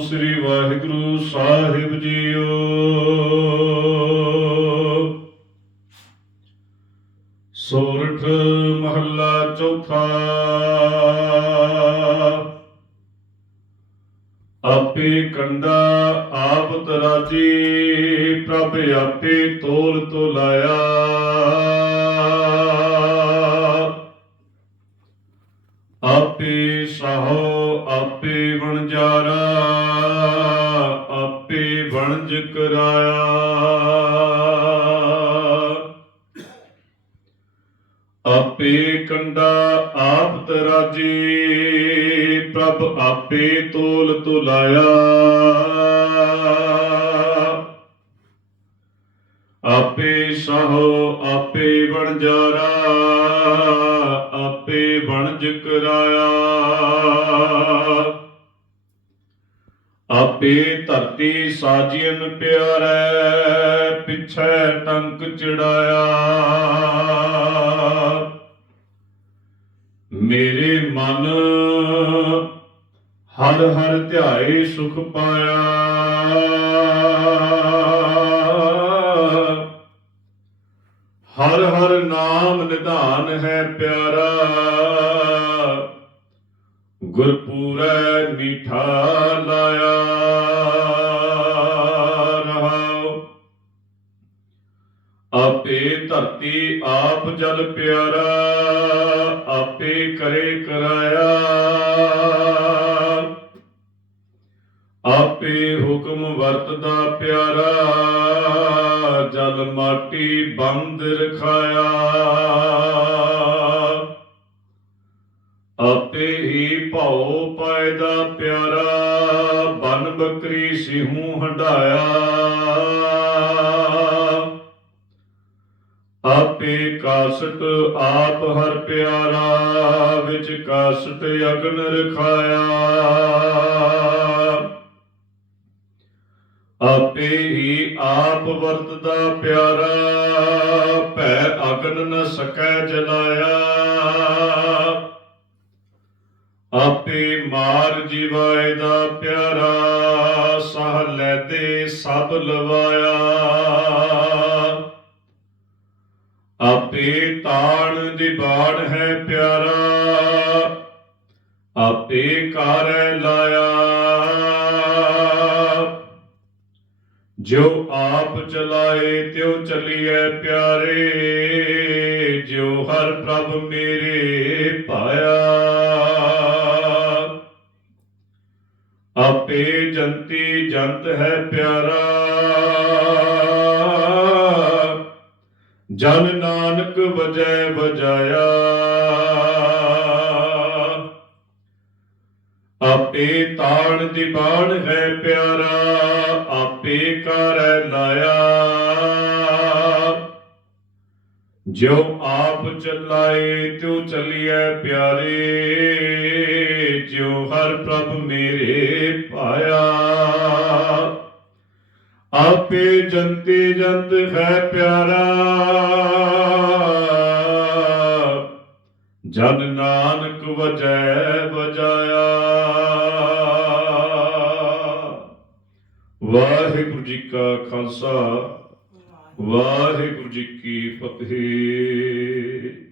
ਸ੍ਰੀ ਵਾਹਿਗੁਰੂ ਸਾਹਿਬ JIO. ਸੋਰਠ ਮਹੱਲਾ ਚੌਥਾ। ਆਪੇ ਕੰਡਾ ਆਪ ਤਰਾਜੀ, ਪ੍ਰਭ ਆਪੇ ਤੋਲ ਤੋਲਾਇਆ ਆਪੇ ਵਣਜਾਰਾ ਆਪੇ ਵਣਜ ਕਰਾਇਆ। ਆਪੇ ਕੰਡਾ ਆਪ ਤਰਾਜੀ, ਪ੍ਰਭ ਆਪੇ ਤੋਲ ਤੁਲਾਇਆ। ਆਪੇ ਸਹੋ, ਆਪੇ ਵਣਜਾਰਾ ਆਪੇ ਵਣਜ ਕਰਾਇਆ। ਆਪੇ ਧਰਤੀ ਸਾਜੀਨ ਪਿਆਰੈ, ਪਿਛੈ ਟੰਕ ਚੜਾਇਆ। ਮੇਰੇ ਮਨ ਹਰ ਹਰ ਧਿਆਏ ਸੁਖ ਪਾਇਆ। ਹਰ ਹਰ ਨਾਮ ਨਿਧਾਨ ਹੈ ਪਿਆਰਾ। ਗੁਰਪੂਰੈ ਮੀਠਾ ਲਾਇਆ ਰਹਾਉ। ਆਪੇ ਧਰਤੀ ਆਪ ਜਲ ਪਿਆਰਾ, ਆਪੇ ਕਰੇ ਕਰਾਇਆ। ਆਪੇ ਹੁਕਮ ਵਰਤਦਾ ਪਿਆਰਾ, ਜਲ ਮਾਟੀ ਬੰਦ ਰਖਾਇਆ। ਆਪੇ ਹੀ ਭਉ ਪਾਇਦਾ ਪਿਆਰਾ, ਬਨ ਬੱਕਰੀ ਸਿਹੂ ਹੰਡਾਇਆ ਆਪੇ ਕਾਸਟ ਆਪ ਹਰ ਪਿਆਰਾ, ਵਿੱਚ ਕਾਸਟ ਅਗਨ ਰਖਾਇਆ। ਆਪੇ ਹੀ ਆਪ ਵਰਤਦਾ ਪਿਆਰਾ, ਭੈ ਅਗਨ ਨ ਸਕੈ ਜਲਾਇਆ। ਆਪੇ ਮਾਰ ਜੀਵਾਏ ਦਾ ਪਿਆਰਾ, ਸਹ ਲੈਦੇ ਸਭ ਲਵਾਇਆ। ਆਪੇ ਤਾਣ ਦੀ ਬਾੜ ਹੈ ਪਿਆਰਾ, ਆਪੇ ਕਾਰੈ ਲਾਇਆ। ਜੋ ਆਪ ਚਲਾਏ, ਤਿਉ ਚਲੀਐ ਪਿਆਰੇ, ਜਿਉ ਹਰ ਪ੍ਰਭ ਮੇਰੇ। ਆਪੇ ਜੰਤੀ ਜੰਤ ਹੈ ਪਿਆਰਾ। ਜਨ ਨਾਨਕ ਵਜੈ ਵਜਾਇਆ। ਆਪੇ ਤਾਣ ਦੀ ਬਾਣ ਹੈ ਪਿਆਰਾ, ਆਪੇ ਕਰੈ ਲਾਇਆ। ਜੋ ਆਪ ਚਲਾਏ, ਤਿਉ ਚਲੀਐ ਪਿਆਰੇ, ਜਿਉ ਹਰ ਪ੍ਰਭ ਮੇਰੇ ਆਪੇ ਜੰਤੇ ਜੰਤ ਹੈ ਪਿਆਰਾ। ਜਨ ਨਾਨਕ ਵਜੈ ਵਜਾਇਆ। ਵਾਹਿਗੁਰੂ ਜੀ ਕਾ ਖਾਲਸਾ, ਵਾਹਿਗੁਰੂ ਜੀ ਕੀ ਫਤਿਹ।